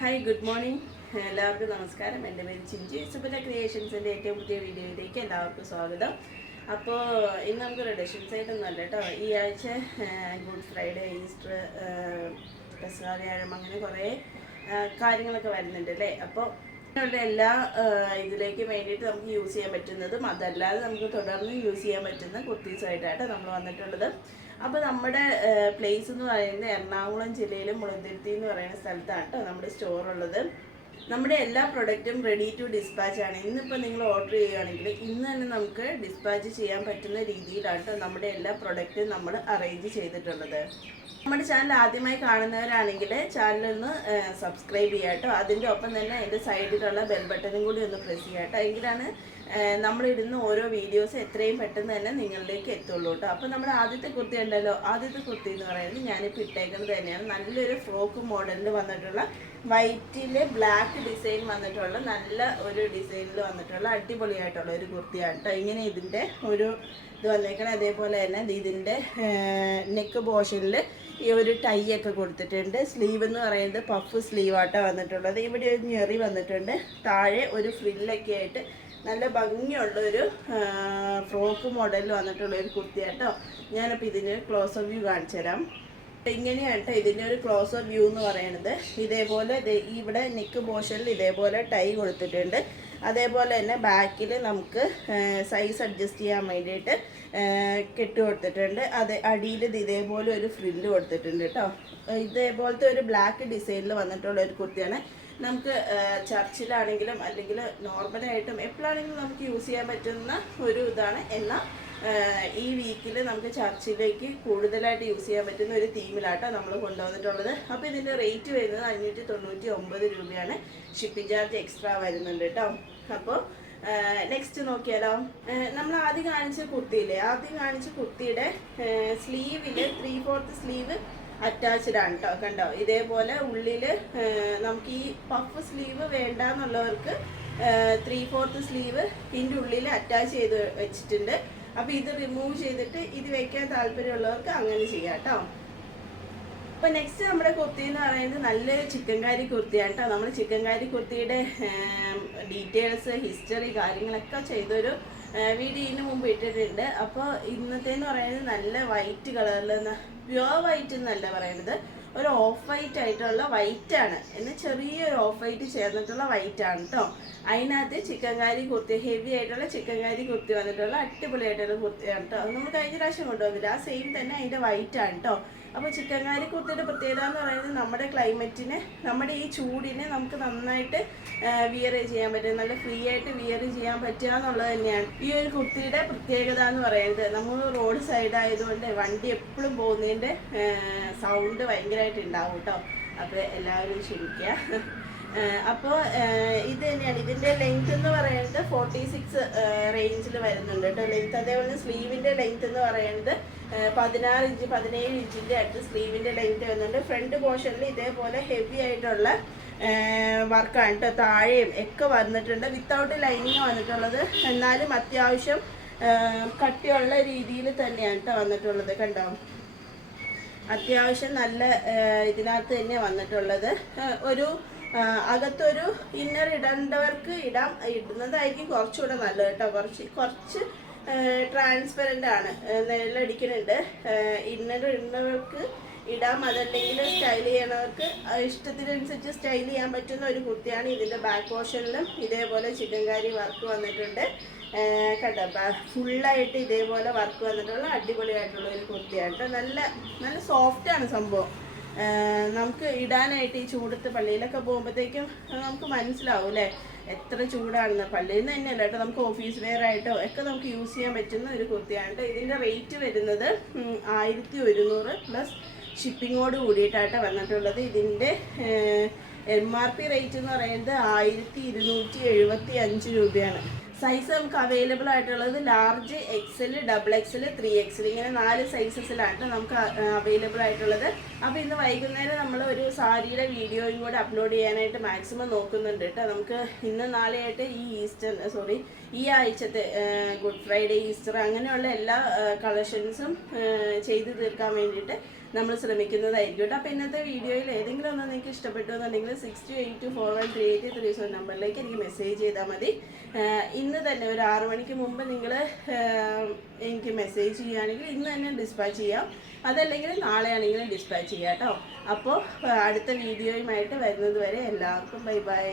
Hi good morning. എല്ലാവർക്കും നമസ്കാരം. എൻ്റെ പേര് ചിഞ്ചു. ഇസബല ക്രിയേഷൻസിൻ്റെ ഏറ്റവും പുതിയ വീഡിയോയിലേക്ക് എല്ലാവർക്കും സ്വാഗതം. അപ്പോൾ ഇന്ന് നമുക്ക് റിഡക്ഷൻസ് ആയിട്ടൊന്നുമല്ല കേട്ടോ. ഈ ആഴ്ച ഗുഡ് ഫ്രൈഡേ, ഈസ്റ്റർ, പെസഹ വ്യാഴം, അങ്ങനെ കുറേ കാര്യങ്ങളൊക്കെ വരുന്നുണ്ട് അല്ലേ. അപ്പോൾ അങ്ങനെയുള്ള എല്ലാ ഇതിലേക്ക് വേണ്ടിയിട്ട് നമുക്ക് യൂസ് ചെയ്യാൻ പറ്റുന്നതും അതല്ലാതെ നമുക്ക് തുടർന്ന് യൂസ് ചെയ്യാൻ പറ്റുന്ന കുർത്തീസായിട്ടാണ് നമ്മൾ വന്നിട്ടുള്ളത്. അപ്പോൾ നമ്മുടെ പ്ലേസ് എന്ന് പറയുന്നത് എറണാകുളം ജില്ലയിലെ മുളന്തുരുത്തി എന്ന് പറയുന്ന സ്ഥലത്താണ് കേട്ടോ നമ്മുടെ സ്റ്റോർ ഉള്ളത്. നമ്മുടെ എല്ലാ പ്രൊഡക്റ്റും റെഡി ടു ഡിസ്പാച്ച് ആണ്. ഇന്നിപ്പോൾ നിങ്ങൾ ഓർഡർ ചെയ്യുകയാണെങ്കിൽ ഇന്ന് തന്നെ നമുക്ക് ഡിസ്പാച്ച് ചെയ്യാൻ പറ്റുന്ന രീതിയിലാണ് കേട്ടോ നമ്മുടെ എല്ലാ പ്രൊഡക്റ്റും നമ്മൾ അറേഞ്ച് ചെയ്തിട്ടുള്ളത്. നമ്മുടെ ചാനൽ ആദ്യമായി കാണുന്നവരാണെങ്കിൽ ചാനലൊന്ന് സബ്സ്ക്രൈബ് ചെയ്യുക കേട്ടോ. അതിൻ്റെ ഒപ്പം തന്നെ എൻ്റെ സൈഡിലുള്ള ബെൽ ബട്ടണും കൂടി ഒന്ന് പ്രസ് ചെയ്യുക കേട്ടോ. എങ്കിലാണ് നമ്മളിടുന്ന ഓരോ വീഡിയോസ് എത്രയും പെട്ടെന്ന് തന്നെ നിങ്ങളിലേക്ക് എത്തുള്ളൂ കേട്ടോ. അപ്പോൾ നമ്മുടെ ആദ്യത്തെ കുർത്തി ഉണ്ടല്ലോ, ആദ്യത്തെ കുർത്തി എന്ന് പറയുന്നത് ഞാനിപ്പോൾ ഇട്ടേക്കുന്നത് തന്നെയാണ്. നല്ലൊരു ഫ്രോക്ക് മോഡലിൽ വന്നിട്ടുള്ള വൈറ്റിൽ ബ്ലാക്ക് ഡിസൈൻ വന്നിട്ടുള്ള നല്ല ഒരു ഡിസൈനിൽ വന്നിട്ടുള്ള അടിപൊളിയായിട്ടുള്ള ഒരു കുർത്തിയാണ് കേട്ടോ. ഇങ്ങനെ ഇതിൻ്റെ ഒരു ഇത് വന്നേക്കണം. അതേപോലെ തന്നെ ഇതിൻ്റെ നെക്ക് പോർഷനിൽ ഈ ഒരു ടൈ ഒക്കെ കൊടുത്തിട്ടുണ്ട്. സ്ലീവ് എന്ന് പറയുന്നത് പഫ് സ്ലീവാട്ടോ വന്നിട്ടുള്ളത്. ഇവിടെ ഒരു ഞെറി വന്നിട്ടുണ്ട്. താഴെ ഒരു ഫ്രില്ലൊക്കെ ആയിട്ട് നല്ല ഭംഗിയുള്ളൊരു ഫ്രോക്ക് മോഡലിൽ വന്നിട്ടുള്ള ഒരു കുർത്തിയാട്ടോ. ഞാനപ്പോൾ ഇതിന് ക്ലോസ് വ്യൂ കാണിച്ചു തരാം. ഇങ്ങനെയാണ് കേട്ടോ ഇതിൻ്റെ ഒരു ക്ലോസ് വ്യൂ എന്ന് പറയുന്നത്. ഇതേപോലെ ഇവിടെ നെക്ക് പോർഷനിൽ ഇതേപോലെ ടൈ കൊടുത്തിട്ടുണ്ട്. അതേപോലെ തന്നെ ബാക്കിൽ നമുക്ക് സൈസ് അഡ്ജസ്റ്റ് ചെയ്യാൻ വേണ്ടിയിട്ട് കെട്ട് കൊടുത്തിട്ടുണ്ട്. അടിയിൽ ഇതേപോലെ ഒരു ഫ്രില്ല് കൊടുത്തിട്ടുണ്ട് കേട്ടോ. ഇതേപോലത്തെ ഒരു ബ്ലാക്ക് ഡിസൈനിൽ വന്നിട്ടുള്ള ഒരു കുർത്തിയാണ്. നമുക്ക് ചർച്ചിലാണെങ്കിലും അല്ലെങ്കിൽ നോർമലായിട്ടും എപ്പോഴാണെങ്കിലും നമുക്ക് യൂസ് ചെയ്യാൻ പറ്റുന്ന ഒരു ഇതാണ്. എന്നാൽ ഈ വീക്കിൽ നമുക്ക് ചർച്ചിലേക്ക് കൂടുതലായിട്ട് യൂസ് ചെയ്യാൻ പറ്റുന്ന ഒരു തീമിലാട്ടോ നമ്മൾ കൊണ്ടുവന്നിട്ടുള്ളത്. അപ്പോൾ ഇതിൻ്റെ റേറ്റ് വരുന്നത് 599 രൂപയാണ്. ഷിപ്പിംഗ് ചാർജ് എക്സ്ട്രാ വരുന്നുണ്ട് കേട്ടോ. അപ്പോൾ നെക്സ്റ്റ് നോക്കിയാലോ. നമ്മൾ ആദ്യം കാണിച്ച കുർത്തിയില്ലേ, ആദ്യം കാണിച്ച കുർത്തിയുടെ സ്ലീവിൽ 3/4 സ്ലീവ് അറ്റാച്ച്ഡ് ആണ് കേട്ടോ. കണ്ടോ, ഇതേപോലെ ഉള്ളിൽ നമുക്ക് ഈ പഫ് സ്ലീവ് വേണ്ട എന്നുള്ളവർക്ക് 3/4 സ്ലീവ് ഇതിൻ്റെ ഉള്ളിൽ അറ്റാച്ച് ചെയ്ത് വെച്ചിട്ടുണ്ട്. അപ്പോൾ ഇത് റിമൂവ് ചെയ്തിട്ട് ഇത് വെക്കാൻ താല്പര്യമുള്ളവർക്ക് അങ്ങനെ ചെയ്യാം കേട്ടോ. അപ്പോൾ നെക്സ്റ്റ് നമ്മുടെ കുർത്തി എന്ന് പറയുന്നത് നല്ലൊരു ചിക്കൻകാരി കുർത്തിയാണ് കേട്ടോ. നമ്മൾ ചിക്കൻകാരി കുർത്തിയുടെ ഡീറ്റെയിൽസ്, ഹിസ്റ്ററി, കാര്യങ്ങളൊക്കെ ചെയ്തൊരു വീഡിയോ ഇതിന് മുമ്പ് ഇട്ടിട്ടുണ്ട്. അപ്പോൾ ഇന്നത്തേന്ന് പറയുന്നത് നല്ല വൈറ്റ് കളറിൽ, പ്യുവർ വൈറ്റ് എന്നല്ല പറയുന്നത്, ഒരു ഓഫ് വൈറ്റ് ആയിട്ടുള്ള വൈറ്റാണ്. എന്നാൽ ചെറിയൊരു ഓഫ് വൈറ്റ് ചേർന്നിട്ടുള്ള വൈറ്റാണ് കേട്ടോ. അതിനകത്ത് ചിക്കൻകാരി കുർത്തി, ഹെവി ആയിട്ടുള്ള ചിക്കൻകാരി കുർത്തി വന്നിട്ടുള്ള അടിപൊളിയായിട്ടുള്ള കുർത്തിയാണ് കേട്ടോ. അത് നമ്മൾ കഴിഞ്ഞ പ്രാവശ്യം കൊണ്ടുവന്നില്ല, ആ സെയിം തന്നെ അതിൻ്റെ വൈറ്റാണ് കേട്ടോ. അപ്പോൾ ചിക്കൻകാരി കുർത്തിയുടെ പ്രത്യേകത എന്ന് പറയുന്നത് നമ്മുടെ ക്ലൈമറ്റിന്, നമ്മുടെ ഈ ചൂടിന് നമുക്ക് നന്നായിട്ട് വിയർ ചെയ്യാൻ പറ്റും, നല്ല ഫ്രീ ആയിട്ട് വിയർ ചെയ്യാൻ പറ്റുക എന്നുള്ളത് തന്നെയാണ് ഈ ഒരു കുർത്തിയുടെ പ്രത്യേകത എന്ന് പറയുന്നത്. നമ്മൾ റോഡ് സൈഡ് ആയതുകൊണ്ട് വണ്ടി എപ്പോഴും പോകുന്നതിൻ്റെ സൗണ്ട് ഭയങ്കരമായിട്ട് ഉണ്ടാവും കേട്ടോ. അപ്പോൾ എല്ലാവരും ക്ഷമിക്കുക. അപ്പോൾ ഇത് തന്നെയാണ് ഇതിൻ്റെ ലെങ്ത് എന്ന് പറയുന്നത് 46 റേഞ്ചിൽ വരുന്നുണ്ട് കേട്ടോ ലെങ്ത്. അതേപോലെ സ്ലീവിൻ്റെ ലെങ്ത് എന്ന് പറയുന്നത് 16 ഇഞ്ച് 17 ഇഞ്ചിൻ്റെ അടുത്ത് സ്ലീവിൻ്റെ ലെങ്ത് വരുന്നുണ്ട്. ഫ്രണ്ട് പോർഷനിൽ ഇതേപോലെ ഹെവി ആയിട്ടുള്ള വർക്കാണ് കേട്ടോ. താഴെയും ഒക്കെ വന്നിട്ടുണ്ട്. വിത്തൗട്ട് ലൈനിങ് വന്നിട്ടുള്ളത്, എന്നാലും അത്യാവശ്യം കട്ടിയുള്ള രീതിയിൽ തന്നെയാണ് കേട്ടോ വന്നിട്ടുള്ളത്. കണ്ടോ, അത്യാവശ്യം നല്ല ഇതിനകത്ത് തന്നെ വന്നിട്ടുള്ളത്. ഒരു അകത്തൊരു ഇന്നർ ഇടേണ്ടവർക്ക് ഇടുന്നതായിരിക്കും കുറച്ചുകൂടെ നല്ലത് കേട്ടോ. കുറച്ച് ട്രാൻസ്പെറൻ്റ് ആണ്, നിഴലടിക്കുന്നുണ്ട്. ഇന്നർ ഇടുന്നവർക്ക് ഇടാം, അതല്ലെങ്കിൽ സ്റ്റൈൽ ചെയ്യണവർക്ക് ഇഷ്ടത്തിനനുസരിച്ച് സ്റ്റൈൽ ചെയ്യാൻ പറ്റുന്ന ഒരു കുർത്തിയാണ്. ഇതിൻ്റെ ബാക്ക് പോർഷനിലും ഇതേപോലെ ചിക്കൻകാരി വർക്ക് വന്നിട്ടുണ്ട്. കണ്ടോ, ഫുള്ളായിട്ട് ഇതേപോലെ വർക്ക് വന്നിട്ടുള്ള അടിപൊളിയായിട്ടുള്ള ഒരു കുർത്തിയാണ് കേട്ടോ. നല്ല സോഫ്റ്റാണ് സംഭവം. നമുക്ക് ഇടാനായിട്ട് ഈ ചൂടത്ത് പള്ളിയിലൊക്കെ പോകുമ്പോഴത്തേക്കും നമുക്ക് മനസ്സിലാവും അല്ലേ എത്ര ചൂടാണെന്ന്. പള്ളിയിൽ നിന്ന് തന്നെയല്ല കേട്ടോ, നമുക്ക് ഓഫീസ് വെയർ ആയിട്ടോ ഒക്കെ നമുക്ക് യൂസ് ചെയ്യാൻ പറ്റുന്ന ഒരു കുർത്തിയാണ് കേട്ടോ. ഇതിൻ്റെ റേറ്റ് വരുന്നത് 1100 പ്ലസ് ഷിപ്പിങ്ങോട് കൂടിയിട്ടാട്ടോ വന്നിട്ടുള്ളത്. ഇതിൻ്റെ MRP റേറ്റ് എന്ന് പറയുന്നത് 1275 രൂപയാണ്. സൈസ് നമുക്ക് അവൈലബിൾ ആയിട്ടുള്ളത് ലാർജ്, XL, XXL, 3XL ഇങ്ങനെ 4 സൈസസിലാണ് നമുക്ക് അവൈലബിൾ ആയിട്ടുള്ളത്. അപ്പോൾ ഇന്ന് വൈകുന്നേരം നമ്മൾ ഒരു സാരിയുടെ വീഡിയോയും കൂടെ അപ്ലോഡ് ചെയ്യാനായിട്ട് മാക്സിമം നോക്കുന്നുണ്ട് കേട്ടോ. നമുക്ക് ഇന്ന് നാളെയായിട്ട് ഈ ആഴ്ചത്തെ ഗുഡ് ഫ്രൈഡേ, ഈസ്റ്റർ അങ്ങനെയുള്ള എല്ലാ കളക്ഷൻസും ചെയ്തു തീർക്കാൻ വേണ്ടിയിട്ട് നമ്മൾ ശ്രമിക്കുന്നതായിരിക്കും കേട്ടോ. അപ്പോൾ ഇന്നത്തെ വീഡിയോയിൽ ഏതെങ്കിലും ഒന്ന് നിങ്ങൾക്ക് ഇഷ്ടപ്പെട്ടു എന്നുണ്ടെങ്കിൽ 6282413837 നമ്പറിലേക്ക് എനിക്ക് മെസ്സേജ് ചെയ്താൽ മതി. ഇന്ന് തന്നെ ഒരു 6 മണിക്ക് മുമ്പ് നിങ്ങൾ എനിക്ക് മെസ്സേജ് ചെയ്യുകയാണെങ്കിൽ ഇന്ന് തന്നെ ഡിസ്പാച്ച് ചെയ്യാം, അതല്ലെങ്കിൽ നാളെ ആണെങ്കിലും ഡിസ്പാച്ച് ചെയ്യാം കേട്ടോ. അപ്പോൾ അടുത്ത വീഡിയോയുമായിട്ട് വരുന്നത് വരെ എല്ലാവർക്കും ബൈ ബൈ.